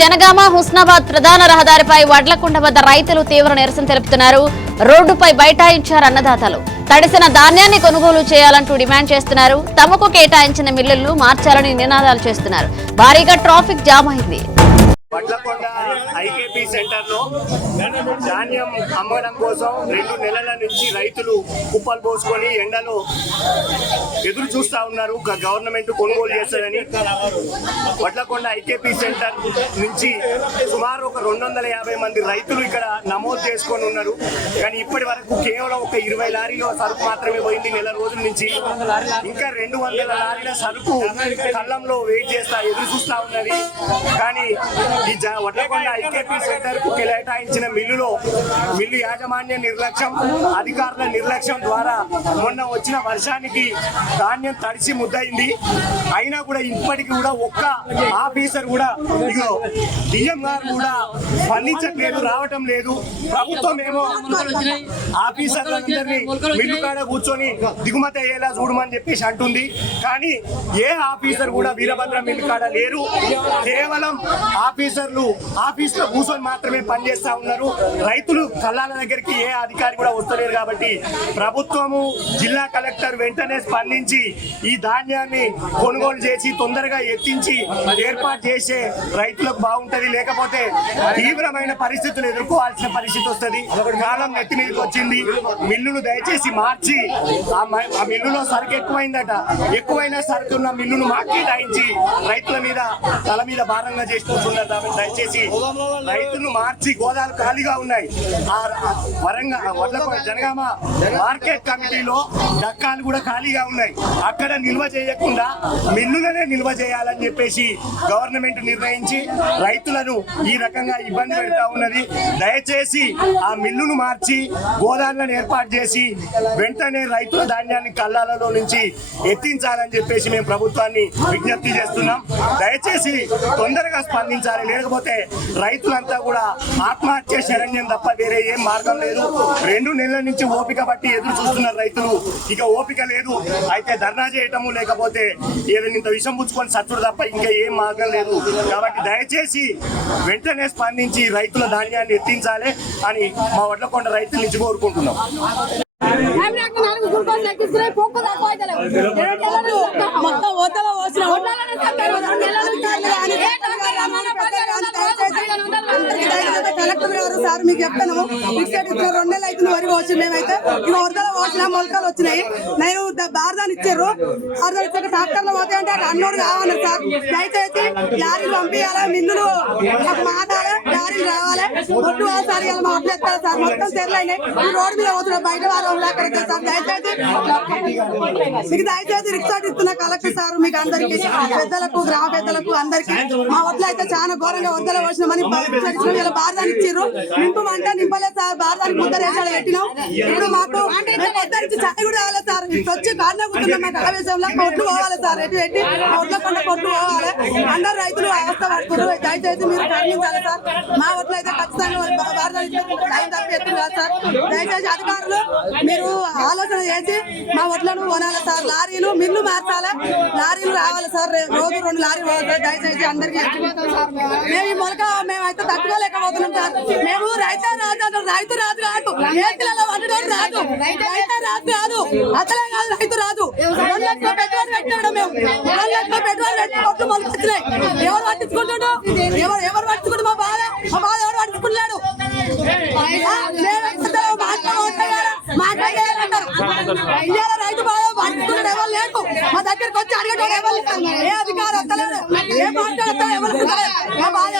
జనగామ హుస్నాబాద్ ప్రధాన రహదారిపై వడ్లకుంట వద్ద రైతులు తీవ్ర నిరసన తెలుపుతున్నారు. రోడ్డుపై బైఠాయించారు అన్నదాతలు. తడిసిన ధాన్యాన్ని కొనుగోలు చేయాలంటూ డిమాండ్ చేస్తున్నారు. తమకు కేటాయించిన మిల్లులను మార్చాలని నినాదాలు చేస్తున్నారు. భారీగా ట్రాఫిక్ జామ్ అయింది. వడ్లకొండ ఐకేపీ సెంటర్ లో ధాన్యం అమ్మడం కోసం 2 నెలల నుంచి రైతులు కుప్పలు పోసుకొని ఎండలో ఎదురు చూస్తా ఉన్నారు. గవర్నమెంట్ కొనుగోలు చేస్తారని వడ్లకొండ ఐకేపీ సెంటర్ నుంచి సుమారు ఒక 250 మంది రైతులు ఇక్కడ నమోదు చేసుకొని ఉన్నారు. కానీ ఇప్పటి వరకు కేవలం ఒక 20 లారీల సరుకు మాత్రమే పోయింది. నెల రోజుల నుంచి ఇంకా 200 లారీల సరుకు కళ్ళంలో వెయిట్ చేస్తా ఎదురు చూస్తా ఉన్నది. కానీ ఈ వడ్లకొండ ఐకేపీ సెంటర్ కు కేటాయించిన మిల్లు యాజమాన్య నిర్లక్ష్యం, అధికారుల నిర్లక్ష్యం ద్వారా మొన్న వచ్చిన వర్షానికి ధాన్యం తడిసి ముద్దయింది. అయినా కూడా ఇప్పటికి కూడా ఒక్క ఆఫీసర్ కూడా డిఎం గారు కూడా స్పందించట్లేదు, రావటం లేదు. ప్రభుత్వం ఏమో ఆఫీసర్లందరినీ మిల్లు కాడ కూర్చొని దిగుమతి అయ్యేలా చూడమని చెప్పేసి అంటుంది. కానీ ఏ ఆఫీసర్ కూడా వీరభద్ర మిల్లు కాడ లేరు. కేవలం ఆఫీసర్లు ఆఫీస్ లో కూర్చొని మాత్రమే పనిచేస్తా ఉన్నారు. రైతులు కళ్ళాల దగ్గరికి ఏ అధికారి కూడా వస్తలేరు. కాబట్టి ప్రభుత్వము, జిల్లా కలెక్టర్ వెంటనే స్పందించి ఈ ధాన్యాన్ని కొనుగోలు చేసి తొందరగా ఎత్తించి ఏర్పాటు చేసే రైతులకు బాగుంటది. లేకపోతే తీవ్రమైన పరిస్థితులు ఎదుర్కోవాల్సిన పరిస్థితి వస్తుంది. కాలం నెత్తి మీదకి వచ్చింది. మిల్లును దయచేసి మార్చి ఆ మిల్లులో సరుకు ఎక్కువైందట, ఎక్కువైన సరుకు ఉన్న మిల్లును కేటాయించి రైతుల మీద తల మీద భారంగా చేసుకుంటున్నారు. కాబట్టి దయచేసి రైతులు మార్చి, గోదాలు ఖాళీగా ఉన్నాయి. జనగామ మార్కెట్ కమిటీలో డక్కాలు కూడా ఖాళీగా ఉన్నాయి. అక్కడ నిల్వ చేయకుండా మిల్లులనే నిల్వ చేయాలని చెప్పేసి గవర్నమెంట్ నిర్ణయించి రైతులను ఈ రకంగా ఇబ్బంది పెడతా ఉన్నది. దయచేసి ఆ మిల్లును మార్చి గోదాలను ఏర్పాటు చేసి వెంటనే రైతుల ధాన్యాన్ని కళ్ళాలలో నుంచి ఎత్తించాలని చెప్పేసి మేము ప్రభుత్వాన్ని విజ్ఞప్తి చేస్తున్నాం. దయచేసి తొందరగా స్పందించాలి. లేకపోతే రైతులంతా కూడా ఆత్మహత్య శరణ్యం తప్ప వేరే ఏం మార్గం లేదు. 2 నెలల నుంచి ఓపిక బట్టి ఎదురు చూస్తున్నారు రైతులు. ఇక ఓపిక లేదు. అయితే ధర్నా చేయటము, లేకపోతే ఏదైనా ఇంత విషం పుచ్చుకొని సత్తుడు తప్ప ఇంకా ఏం మార్గం లేదు. కాబట్టి దయచేసి వెంటనే స్పందించి రైతుల ధాన్యాన్ని ఎత్తించాలి అని మా వడ్లకొండ రైతుల నుంచి కోరుకుంటున్నాం. కలెక్టర్ గారు సార్ మీకు చెప్పాను, 2 నెలలు అవుతుంది వరకు వచ్చి మేమైతే ఇక వరదల పోసిన మొలకలు వచ్చినాయి. నేను బారదాన్ని ఇచ్చారు. బారదాన్ని ఇచ్చాక ట్రాక్టర్లో పోతే అంటే అన్నోడు కావాలి సార్. దయచేసి లారీలు పంపించాలి, మిల్లులు మాటాలి, లారీలు రావాలి. ఒట్టు సార్ ఇలా మా ఒట్లు ఎత్తాలి సార్. మొత్తం తెరలైనాయి. ఈ రోడ్డు మీద పోతున్నాం, బయట వారం అక్కడ సార్. దయచేసి మీకు దయచేసి రిక్షాట్ ఇస్తున్న కలెక్టర్ సార్ మీకు అందరికి, పెద్దలకు, గ్రామ పెద్దలకు అందరికి. మా ఒట్లు అయితే చాలా ఘోరంగా వరదల పోసినామని బారదాన్ని ఇచ్చారు. నింపమంటే నింపలేదు సార్. బారదానికి ముద్దరు వేసాడు పెట్టినాం. ఇప్పుడు మాకు పొద్దునికి చాయ్ కూడా రాలేదు సార్. వచ్చి కారణం కూర్చున్నాం. మాకు ఆవేశంలో కొట్లు పోవాలి సార్. ఎటు పెట్టి ఒట్ల కొండ కొట్లు పోవాలి. అందరు రైతులు అవస్థ పడుతున్నారు. దయచేసి మీరు ఖండించాలి సార్. మా ఒట్లు అయితే ఖచ్చితంగా బారదాన్ని లైన్ తప్పి ఎత్తున్నారు సార్. దయచేసి అధికారులు మీరు ఆలోచన చేసి మా ఒట్లను కొనాలి సార్. లారీలు మిల్లు మార్చాలి, లారీలు రావాలి సార్. రోజు 2 లారీలు పోవాలి. దయచేసి అందరికీ మేము ఈ మొలక మేమైతే తట్టుకోలేకపోతున్నాం సార్. మేము రైతు రాజు కాదు, ఏకలలో వండడం రాదు, రైతే రాజు కాదు, అసలే కాదు రైతు రాజు. 1 లక్ష పెట్టుబడి పెట్టాడు. మేము 1 లక్ష పెట్టుబడి పెట్టి కొట్లు మొలక వచ్చినాయి. ఎవరు పట్టించుకుంటాడు? ఎవరు పట్టించుకుంటు? మా బాధ ఎవరు పట్టించుకున్నాడు? ఇండియాలో రైతు బాధ పట్టించుకుంటాడు ఎవరు లేదు. మా దగ్గరికి వచ్చి అడిగేటోడు ఎవరు లేదు. ఏ అధికారం వస్తలేదు, ఏ మాట్లాడతాడు ఎవరు. మా బాధ